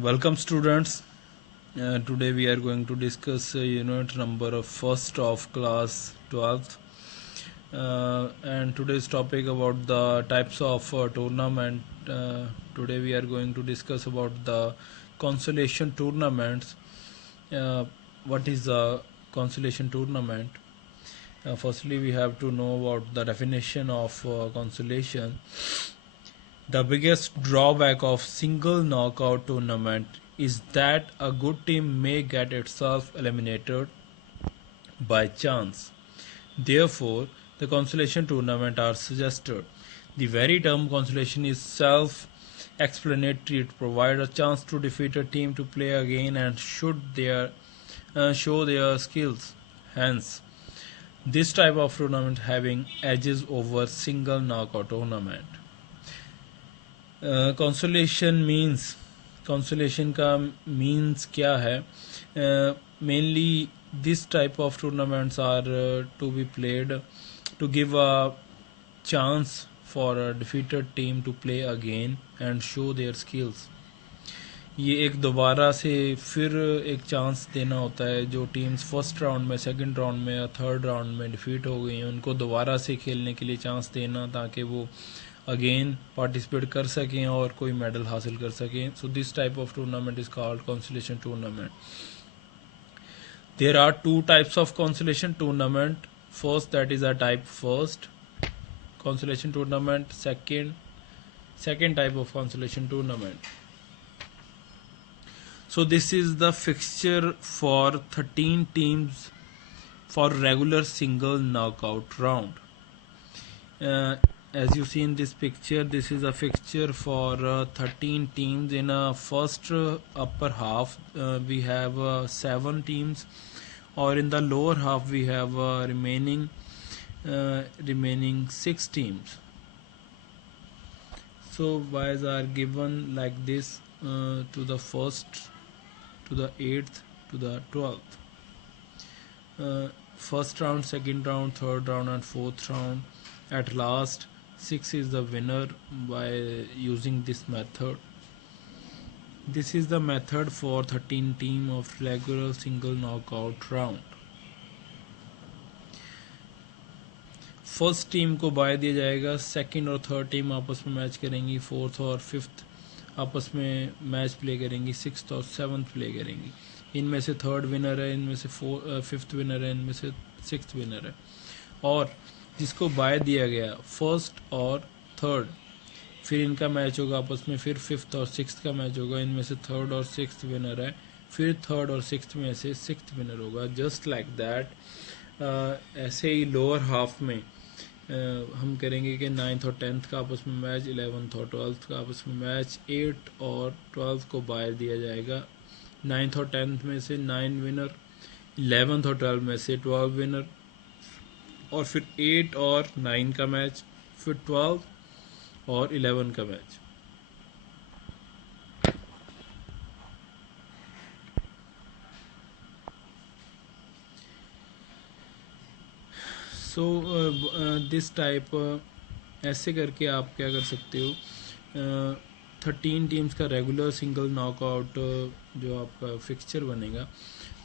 Welcome students. Today we are going to discuss unit number of first of class 12th, and today's topic about the types of tournament. Today we are going to discuss about the consolation tournaments. uh, what is a consolation tournament? Firstly, we have to know about the definition of consolation. The biggest drawback of single knockout tournament is that a good team may get itself eliminated by chance. Therefore, the consolation tournament are suggested. The very term consolation is self-explanatory. It provides a chance to defeat a team to play again and show their skills. Hence, this type of tournament having edges over single knockout tournament. Consolation का means क्या है? Mainly this type of tournaments are to be played to give a chance for a defeated team to play again and show their skills. ये एक दोबारा से फिर एक चांस देना होता है. जो टीम्स फर्स्ट राउंड में, सेकंड राउंड में या थर्ड राउंड में डिफीट हो गई हैं उनको दोबारा से खेलने के लिए चांस देना ताकि वो अगेन पार्टिसिपेट कर सकें और कोई मेडल हासिल कर सकें. So this type of tournament is called consolation tournament. There are two types of consolation tournament. First, that is a type first consolation tournament. Second type of consolation tournament. So this is the fixture for 13 teams for regular single knockout round. As you see in this picture, this is a fixture for 13 teams. In a first upper half we have 7 teams, or in the lower half we have remaining 6 teams. So buys are given like this, to the first, to the 8th, to the 12th. First round, second round, third round and fourth round. At last 6 is the winner by using this method. This is the method for 13 team of regular single knockout round. First team को बाय दिया जाएगा. सेकंड और third team आपस में मैच करेंगी. फोर्थ और फिफ्थ आपस में मैच प्ले करेंगी. सिक्स्थ और सेवन्थ प्ले करेंगी. इनमें से थर्ड विनर है, इनमें से फिफ्थ विनर है, इनमें से सिक्स्थ विनर है. और जिसको बाय दिया गया फर्स्ट और थर्ड, फिर इनका मैच होगा आपस में. फिर फिफ्थ और सिक्स्थ का मैच होगा. इनमें से थर्ड और सिक्स्थ विनर है. फिर थर्ड और सिक्स्थ में से सिक्स्थ विनर होगा. Just like that. ऐसे ही लोअर हाफ में हम करेंगे कि 9th और 10th का आपस में मैच, 11th और 12th का आपस में मैच. 8 और 12 को बाय दिया जाएगा. 9th और 10th में से 9 विनर, 11th और 12 में से 12 विनर, और फिर 8 और 9 का मैच, फिर 12 और 11 का मैच. सो दिस टाइप, ऐसे करके आप क्या कर सकते हो. 13 टीम्स का रेगुलर सिंगल नॉकआउट जो आपका फिक्सचर बनेगा,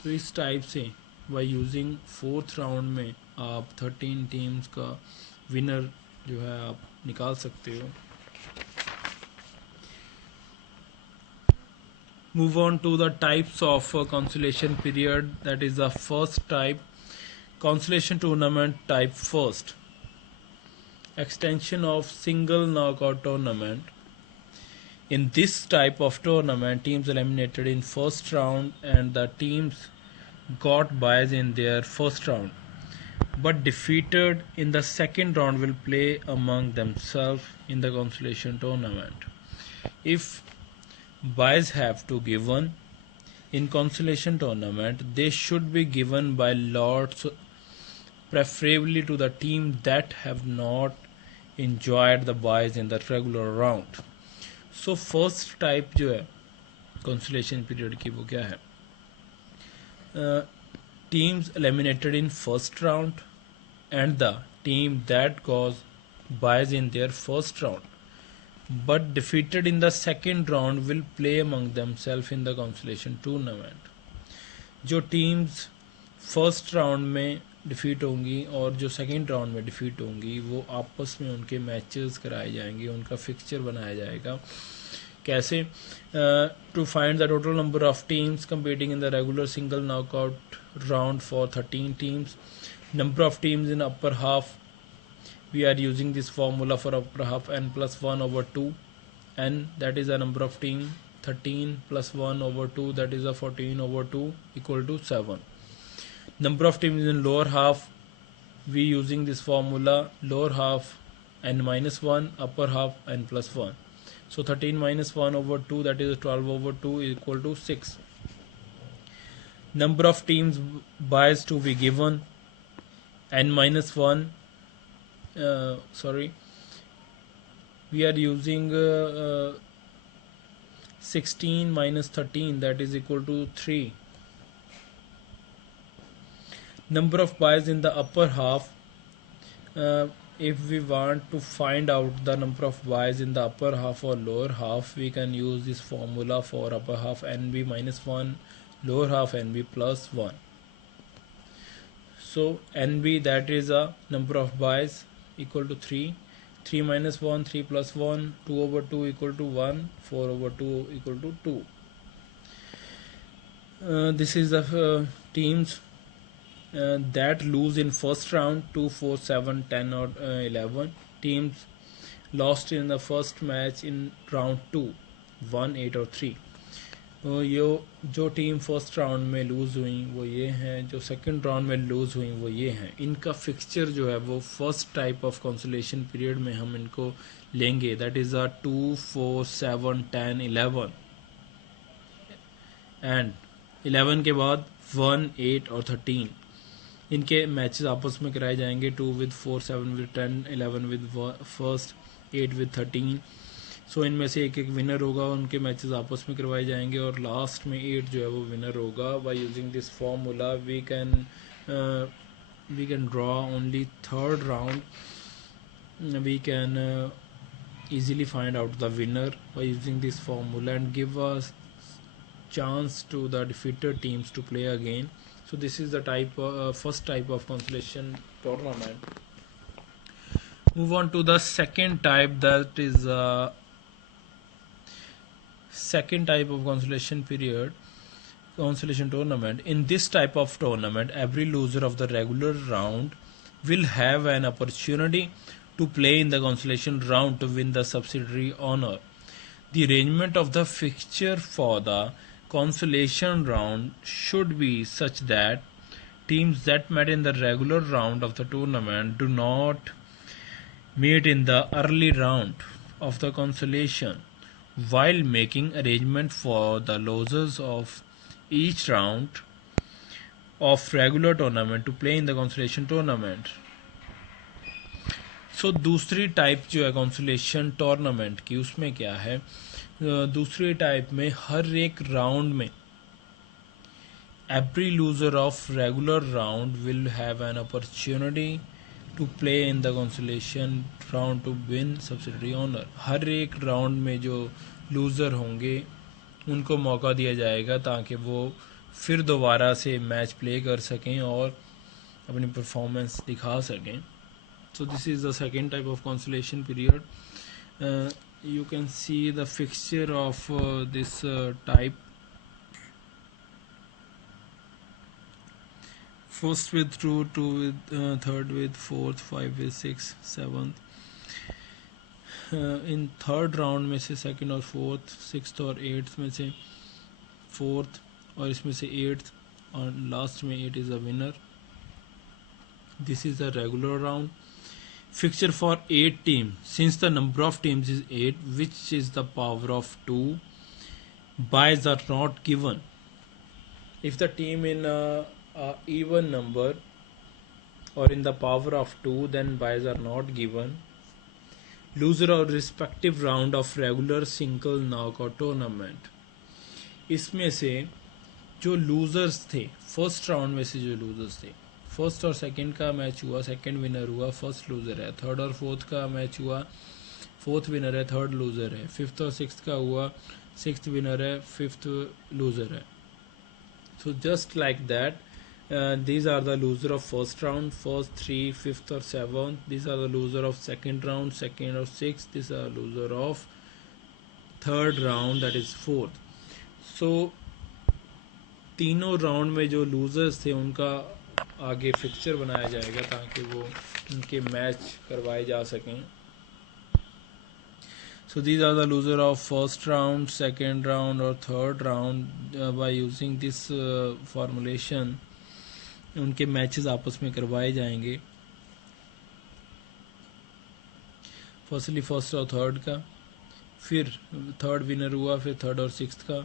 तो इस टाइप से बाय यूजिंग फोर्थ राउंड में आप 13 टीम्स का विनर जो है आप निकाल सकते हो. Move on to the types of consolation period. That is the first type, consolation tournament type first. Extension of single knockout tournament. In this type of tournament, teams eliminated in first round and the teams got byes in their first round but defeated in the second round will play among themselves in the consolation tournament. If byes have to given in consolation tournament, they should be given by lots, preferably to the team that have not enjoyed the byes in the regular round. So first type जो है consolation period की, वो क्या है? Teams eliminated in first round and the team that got byes in their first round but defeated in the second round will play among themselves in the consolation tournament. जो teams first round में डिफीट होंगी और जो second round में डिफीट होंगी वो आपस में उनके मैचेस कराए जाएंगे, उनका फिक्सचर बनाया जाएगा. कैसे? To find the total number of teams competing in the regular single knockout round for 13 teams. Number of teams in upper half, we are using this formula for upper half, n plus 1 over 2. N, that is the number of team. 13 plus 1 over 2, that is a 14 over 2 equal to 7. Number of teams in lower half, we using this formula, lower half n minus 1, upper half n plus 1. So 13 minus 1 over 2, that is 12 over 2 equal to 6. Number of teams buys to be given, n minus 1, we are using 16 minus 13, that is equal to 3. Number of buys in the upper half, if we want to find out the number of buys in the upper half or lower half, we can use this formula for upper half, nb minus 1, lower half nb plus 1. So nb, that is a number of buys, equal to 3. 3 minus 1, 3 plus 1, 2 over 2 equal to 1, 4 over 2 equal to 2. This is the teams that lose in first round, 2, 4, 7, 10 or 11. Teams lost in the first match in round 2, 1, 8 or 3. ये जो team first round में लूज़ हुई वो ये हैं, जो second round में लूज़ हुई वो ये हैं. इनका फिक्सचर जो है वो first type of consolation period में हम इनको लेंगे, दैट इज़ 2, 4, 7, 10, 11 एंड 11 के बाद 1, 8 और 13. इनके मैचेस आपस में कराए जाएंगे, 2 with 4, 7 with 10, 11 with फर्स्ट, 8 with 13. सो इनमें से एक एक विनर होगा, उनके मैचेस आपस में करवाए जाएंगे और लास्ट में 8 जो है वो विनर होगा. By using this formula we can draw only third round. We can easily find out the winner by using this formula and give a chance to the defeated teams to play again. So this is the first type of consolation tournament. Move on to the second type, that is second type of consolation tournament. In this type of tournament, every loser of the regular round will have an opportunity to play in the consolation round to win the subsidiary honor. The arrangement of the fixture for the consolation round should be such that teams that met in the regular round of the tournament do not meet in the early round of the consolation, while making arrangement for the losers of each round of regular tournament to play in the consolation tournament. सो दूसरी टाइप जो है consolation tournament की, उसमें क्या है, दूसरी टाइप में हर एक राउंड में every loser of regular round will have an opportunity to play in the consolation round to win subsidiary honour. हर एक राउंड में जो लूज़र होंगे उनको मौका दिया जाएगा ताकि वो फिर दोबारा से मैच प्ले कर सकें और अपनी परफॉर्मेंस दिखा सकें. So this is the second type of consolation period. You can see the fixture of this type. First with 2, 2 with third with 4th, 5 with 6, 7th. In third round में से second और fourth, 6th और 8th में से 4th और इसमें से 8th और last में 8 is a winner. This is the regular round. Fixture for 8 teams. Since the number of teams is 8, which is the power of 2, buys are not given. If the team in a even number or in the power of 2, then buys are not given. Loser or respective round of regular single knockout tournament. इसमें से जो लूजर्स थे first round में से, जो लूजर्स थे फर्स्ट और सेकंड का मैच हुआ, सेकंड विनर हुआ, फर्स्ट लूजर है. थर्ड और फोर्थ का मैच हुआ, फोर्थ विनर है, थर्ड लूज़र है। फिफ्थ और सिक्स्थ का हुआ, सिक्स्थ विनर है, फिफ्थ लूज़र है। So just like that, these are the loser of first round, first three, fifth or seventh. These are the loser of second round, second or sixth. These are loser of third round, that is fourth. So तीनों राउंड में जो लूजर्स थे उनका आगे फिक्चर बनाया जाएगा ताकि वो उनके मैच करवाए जा सकें। So these are the loser of first round, second round or third round. By using this formulation उनके मैचेस आपस में करवाए जाएंगे। फर्स्टली फर्स्ट और थर्ड का, फिर थर्ड विनर हुआ, फिर थर्ड और सिक्स्थ का,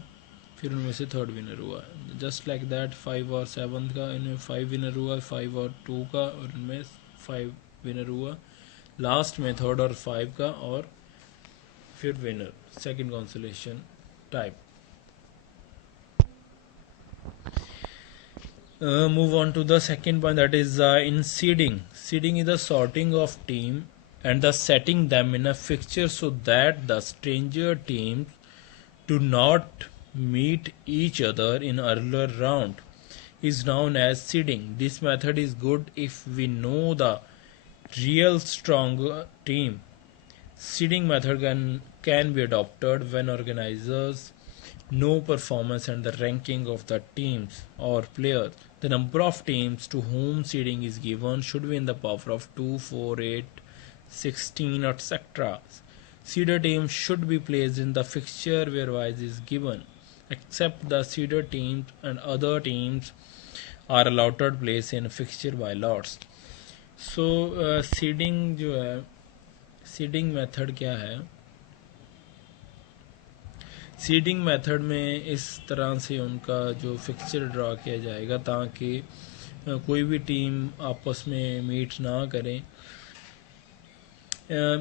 फिर उनमें से थर्ड विनर हुआ। जस्ट लाइक दैट फाइव और सेवन्थ का, इनमें फाइव विनर हुआ, फाइव और टू का, और इनमें फाइव विनर हुआ। लास्ट में थर्ड और फाइव का, और फिर winner, second consolation type. Move on to the second point, that is in seeding. Seeding is the sorting of team and the setting them in a fixture so that the stranger teams do not meet each other in earlier round is known as seeding. This method is good if we know the real strong team. Seeding method can be adopted when organizers know performance and the ranking of the teams or players. The number of teams to whom seeding is given should be in the power of 2, 4, 8, 16, etc. Seeded teams should be placed in the fixture where wise is given, except the seeded teams and other teams are allotted place in fixture by lots. So seeding जो है, seeding method क्या है? Seeding method में इस तरह से उनका जो फिक्सचर ड्रा किया जाएगा ताकि कोई भी टीम आपस में मीट ना करें।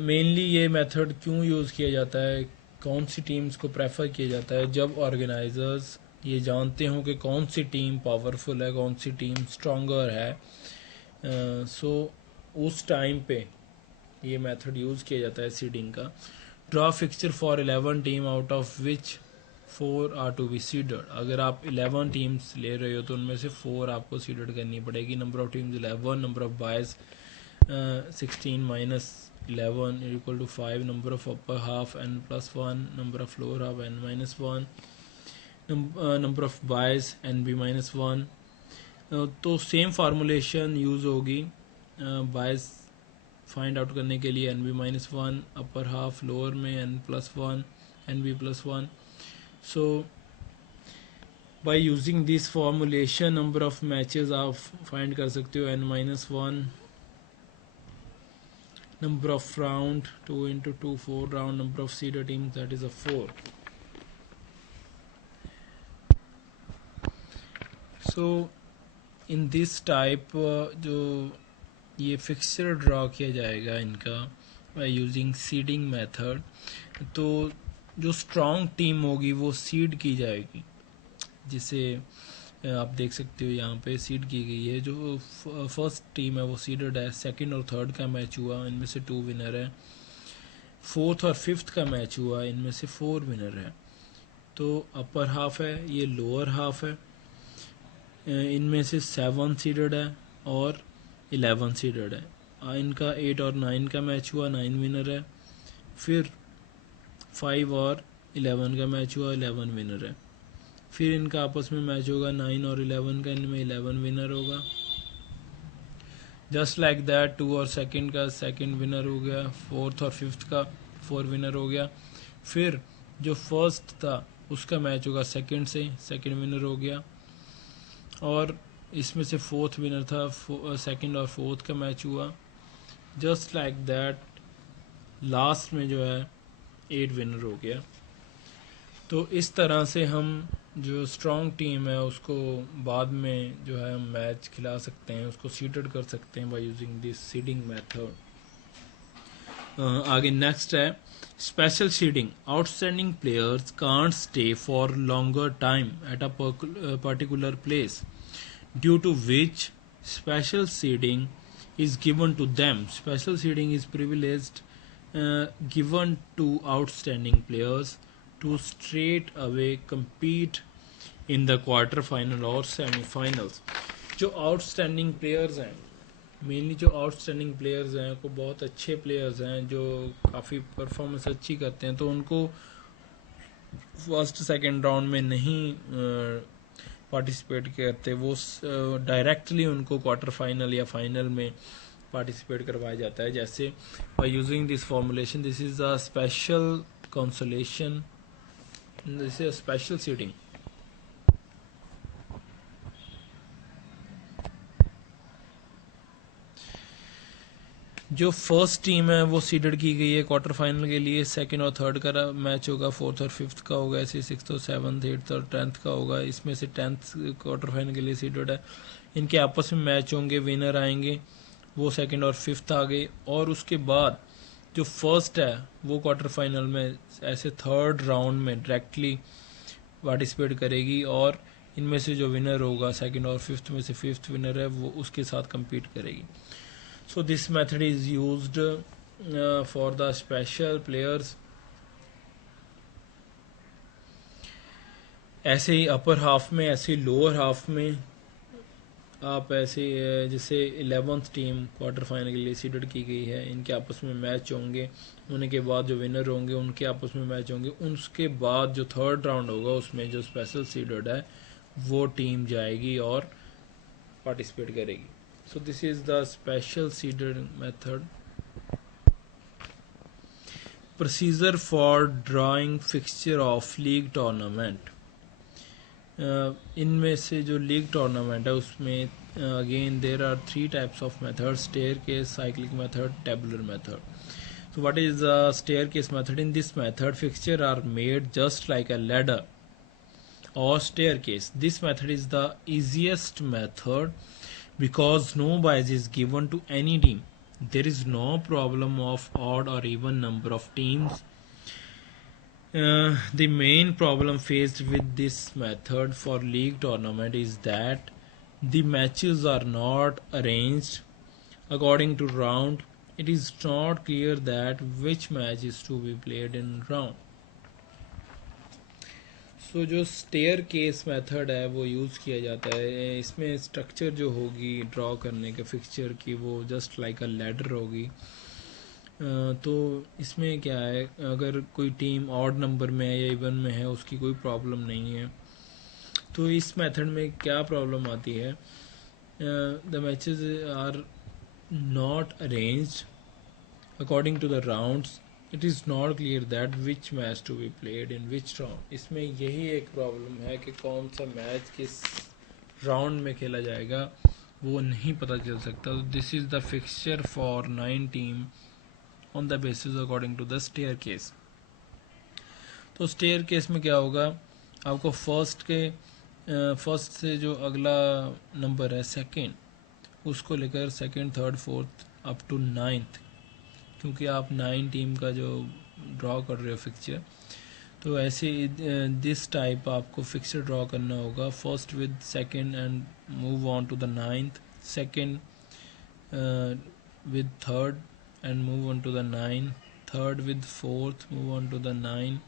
मेनली ये मेथड क्यों यूज़ किया जाता है, कौन सी टीम्स को प्रेफर किया जाता है? जब ऑर्गेनाइजर्स ये जानते हों कि कौन सी टीम पावरफुल है, कौन सी टीम स्ट्रॉन्गर है, सो उस टाइम पे ये मेथड यूज़ किया जाता है सीडिंग का। Draw fixture for 11 team out of which 4 are to be seeded. अगर आप 11 टीम्स ले रहे हो तो उनमें से 4 आपको सीडेड करनी पड़ेगी। Number of teams 11, number of byes 16 minus 11 equal to 5, number of upper half n+1, number of lower half n-1, number of byes nb -1। तो सेम फार्मूलेशन यूज़ होगी बायज फाइंड आउट करने के लिए nb-1, अपर हाफ लोअर में n+1, nb+1। So bye using this formulation number of matches आप फाइंड कर सकते हो। n-1 number of round, 2 into 2, 4 round, number of seeded teams, that is a 4. So in this type जो ये फिक्सर ड्रॉ किया जाएगा इनका बाय यूजिंग सीडिंग मेथड, तो जो स्ट्रॉन्ग टीम होगी वो सीड की जाएगी, जिसे आप देख सकते हो यहाँ पे सीड की गई है। जो फर्स्ट टीम है वो सीडेड है। सेकंड और थर्ड का मैच हुआ, इनमें से 2 विनर है। फोर्थ और फिफ्थ का मैच हुआ, इनमें से 4 विनर है। तो अपर हाफ है, ये लोअर हाफ है, इनमें से 7 सीडेड है और 11 सीडेड है। इनका 8 और 9 का मैच हुआ, 9 विनर है। फिर 5 और 11 का मैच हुआ, 11 विनर है। फिर इनका आपस में मैच होगा 9 और 11 का, इनमें 11 विनर होगा। जस्ट लाइक दैट 2 और सेकंड का सेकंड विनर हो गया, फोर्थ और फिफ्थ का 4 विनर हो गया। फिर जो फर्स्ट था उसका मैच होगा सेकंड से, सेकंड विनर हो गया। और इसमें से फोर्थ विनर था, सेकंड और फोर्थ का मैच हुआ। जस्ट लाइक दैट लास्ट में जो है 8 विनर हो गया। तो इस तरह से हम जो स्ट्रॉन्ग टीम है उसको बाद में जो है हम मैच खिला सकते हैं, उसको सीडेड कर सकते हैं by using this seeding method. आगे नेक्स्ट है special seeding. Outstanding players can't stay for longer time at a particular place due to which special seeding is given to them. Special seeding is privileged given to outstanding players to straight away compete in the quarter final or semi-finals. जो outstanding players हैं, मेनली जो outstanding players हैं, को बहुत अच्छे प्लेयर्स हैं जो काफ़ी परफॉर्मेंस अच्छी करते हैं, तो उनको फर्स्ट सेकंड राउंड में नहीं पार्टिसिपेट करते, वो डायरेक्टली उनको क्वार्टर फाइनल या फाइनल में पार्टिसिपेट करवाया जाता है. जैसे by using this formulation, this is a special consolation, this is special seeding. जो फर्स्ट टीम है वो सीडेड की गई है क्वार्टर फाइनल के लिए. सेकंड और थर्ड का मैच होगा, फोर्थ और फिफ्थ का होगा, ऐसे सिक्स और सेवन्थ, एट्थ और 10th का होगा. इसमें से 10th क्वार्टर फाइनल के लिए सीडेड है. इनके आपस में मैच होंगे, विनर आएंगे, वो सेकंड और फिफ्थ आ गए. और उसके बाद जो फर्स्ट है वो क्वार्टर फाइनल में ऐसे थर्ड राउंड में डायरेक्टली पार्टिसिपेट करेगी, और इनमें से जो विनर होगा सेकंड और फिफ्थ में से फिफ्थ विनर है वो उसके साथ compete करेगी. So this method is used for the special players. ऐसे ही अपर हाफ में, ऐसे ही लोअर हाफ में आप ऐसे जैसे 11th टीम क्वार्टर फाइनल के लिए सीडेड की गई है, इनके आपस में मैच होंगे, उनके बाद जो विनर होंगे उनके आपस में मैच होंगे. उसके बाद जो थर्ड राउंड होगा उसमें जो स्पेशल सीडेड है वो टीम जाएगी और पार्टिसिपेट करेगी. So this is the special seeded method. Procedure for drawing fixture of league tournament. इनमें से जो लीग टूर्नामेंट है उसमें again there are 3 types of methods: staircase, cyclic method, tabular method. So what is the staircase method? In this method, fixture are made just like a ladder or staircase. This method is the easiest method because no bias is given to any team. There is no problem of odd or even number of teams. The main problem faced with this method for league tournament is that the matches are not arranged according to round. It is not clear that which match is to be played in round. सो जो stair case method है वो यूज़ किया जाता है. इसमें स्ट्रक्चर जो होगी ड्रॉ करने के फिक्सचर की वो जस्ट लाइक अ लैडर होगी. तो इसमें क्या है, अगर कोई टीम ऑड नंबर में है या इवन में है उसकी कोई प्रॉब्लम नहीं है. तो इस मेथड में क्या प्रॉब्लम आती है, the matches are not arranged according to the rounds. It is not clear that which match to be played in which round. इसमें यही एक प्रॉब्लम है कि कौन सा मैच किस राउंड में खेला जाएगा वो नहीं पता चल सकता. This is the fixture for 9 team on the basis according to the staircase. तो स्टेयर केस में क्या होगा, आपको फर्स्ट से जो अगला नंबर है सेकेंड, उसको लेकर second, third, fourth up to 9th, क्योंकि आप 9 टीम का जो ड्रॉ कर रहे हो फिक्सचर, तो ऐसे दिस टाइप आपको फिक्सचर ड्रॉ करना होगा. First with second and move on to the 9th, second with third and move on to the 9th, third with fourth, move on to the 9th,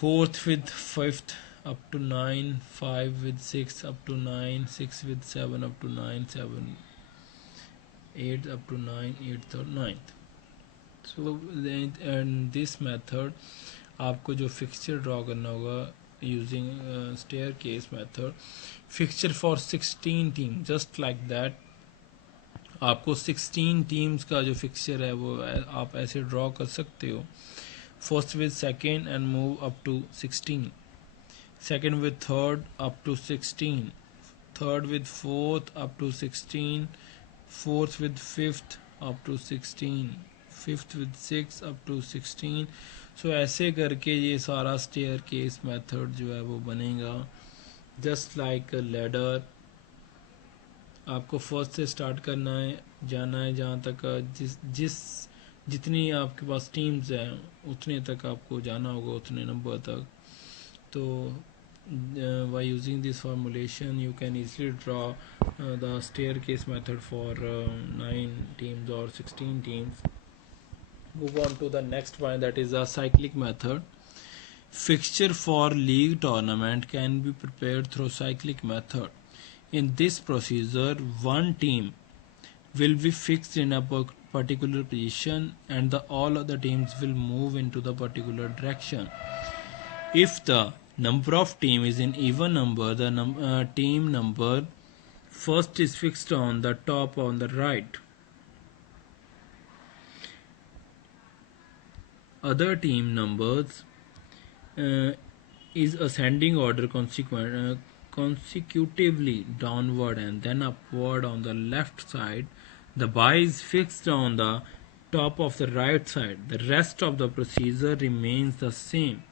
fourth with fifth up to 9, 5 with 6 up to 9, 6 with 7 up to 9, 7 8 up to 9, 8th और 9th. So and this method आपको जो fixture draw करना होगा using staircase method, fixture for 16 team just like that. आपको 16 टीम्स का जो फिक्सचर है वो आप ऐसे ड्रॉ कर सकते हो. First with second and move up to 16, second with third up to 16, third with fourth up to 16, fourth with fifth up to 16, fifth with sixth up to 16. सो ऐसे करके ये सारा स्टेयर केस मेथड जो है वो बनेगा जस्ट लाइक अ लैडर. आपको फर्स्ट से स्टार्ट करना है, जाना है जहाँ तक जितनी आपके पास टीम्स हैं उतने तक आपको जाना होगा, उतने नंबर तक. तो by using this formulation you can easily draw the staircase method for 9 teams or 16 teams. move on to the next point, that is a cyclic method. Fixture for league tournament can be prepared through cyclic method. In this procedure, one team will be fixed in a particular position and all other teams will move into the particular direction. If the number of team is in even number, the team number first is fixed on the top on the right. Other team numbers is ascending order consecutively downward and then upward on the left side. The bar is fixed on the top of the right side. The rest of the procedure remains the same.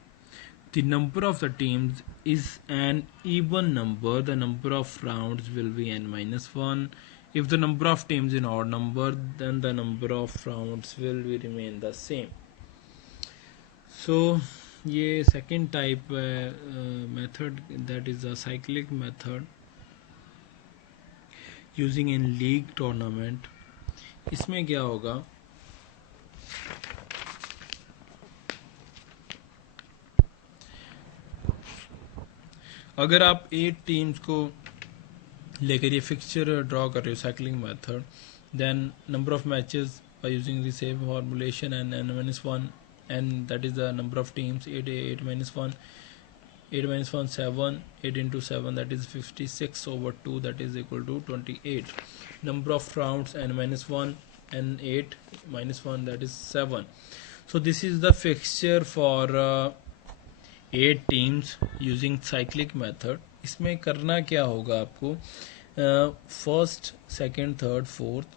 The number of the teams is an even number. The number of rounds will be n-1. If the number of teams in odd number, then the number of rounds will remain the same. So ये second type method, that is a cyclic method using in league tournament. इसमें क्या होगा, अगर आप 8 टीम्स को लेकर ये fixture draw कर रहे हो cyclic method, then number of matches by using the same formulation and n-1, and that is the number of teams, 8 minus 1, 8 minus 1 7, 8 into 7, that is 56 over 2, that is equal to 28. Number of rounds n minus 1 and 8 minus 1, that is 7. So this is the fixture for 8 teams using cyclic method. इसमें करना क्या होगा आपको, first second third fourth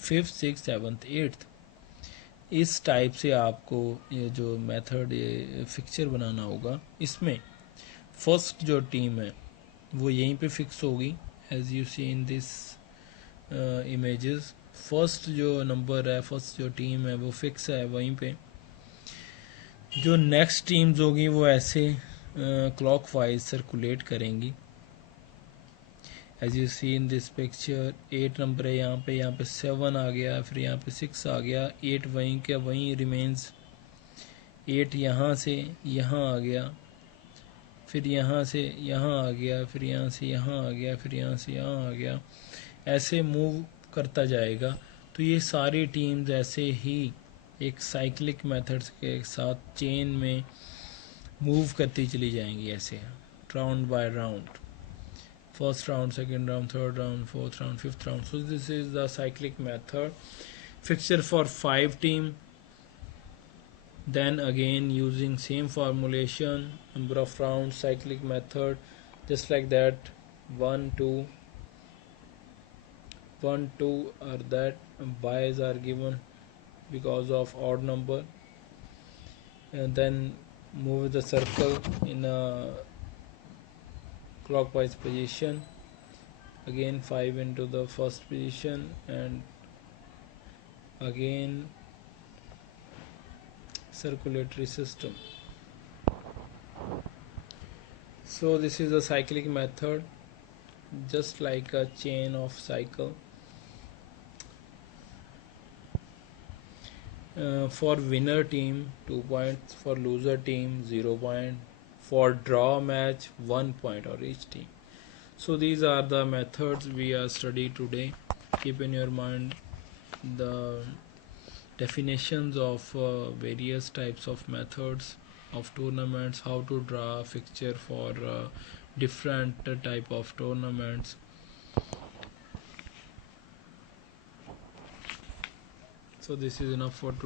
fifth six seventh eighth, इस टाइप से आपको ये जो मेथड ये फिक्सचर बनाना होगा. इसमें फर्स्ट जो टीम है वो यहीं पे फिक्स होगी, as you see in this images. First जो नंबर है, फर्स्ट जो टीम है वो फिक्स है वहीं पे. जो नेक्स्ट टीम्स होगी वो ऐसे क्लॉकवाइज सर्कुलेट करेंगी. As you see in this picture 8 number है यहाँ पे 7 आ गया, फिर यहाँ पे 6 आ गया, 8 वहीं के वहीं रिमेन्स, 8 यहाँ से यहाँ आ गया, फिर यहाँ से यहाँ आ गया, फिर यहाँ से यहाँ आ गया, फिर यहाँ से यहाँ आ गया, ऐसे मूव करता जाएगा. तो ये सारी टीम्स ऐसे ही एक साइक्लिक मेथड्स के साथ चेन में मूव करती चली जाएंगी, ऐसे round bye round. First round, second round, third round, fourth round, fifth round. So this is the cyclic method. Fixture for 5 team. Then again using same formulation, number of rounds, cyclic method, just like that. 1, 2, 1, 2 are that. Buys are given because of odd number. And then move the circle in a clockwise position. Again 5 into the first position and again circulatory system. So this is a cyclic method, just like a chain of cycle. For winner team 2 points, for loser team 0 point, for draw match 1 point or each team. So these are the methods we are studying today. Keep in your mind the definitions of various types of methods of tournaments, how to draw a fixture for different type of tournaments. So this is enough for today.